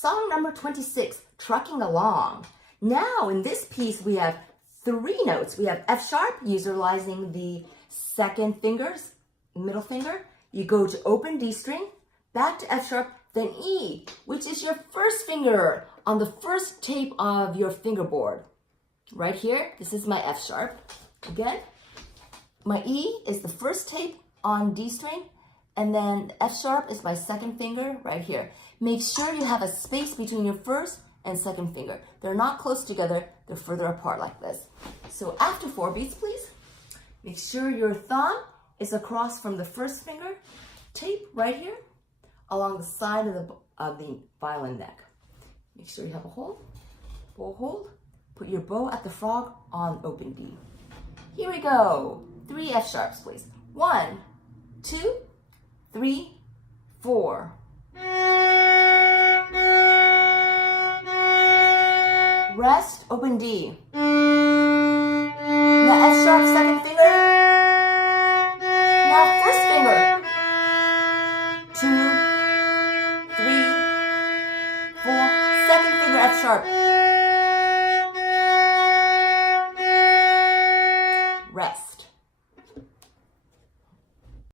Song number 26, Trucking Along. Now in this piece we have 3 notes. We have F sharp, utilizing the second fingers, middle finger. You go to open D string, back to F sharp, then E, which is your first finger on the first tape of your fingerboard. Right here, this is my F sharp. Again, my E is the first tape on D string, and then F sharp is my second finger right here. Make sure you have a space between your first and second finger. They're not close together, they're further apart like this. So after 4 beats, please, make sure your thumb is across from the first finger, tape right here, along the side of the violin neck. Make sure you have a hold, bow hold, put your bow at the frog on open D. Here we go. 3 F sharps, please. 1, 2, 3, 4. Rest, open D. Now F sharp, second finger. Now first finger. 2, 3, 4. Second finger, F sharp.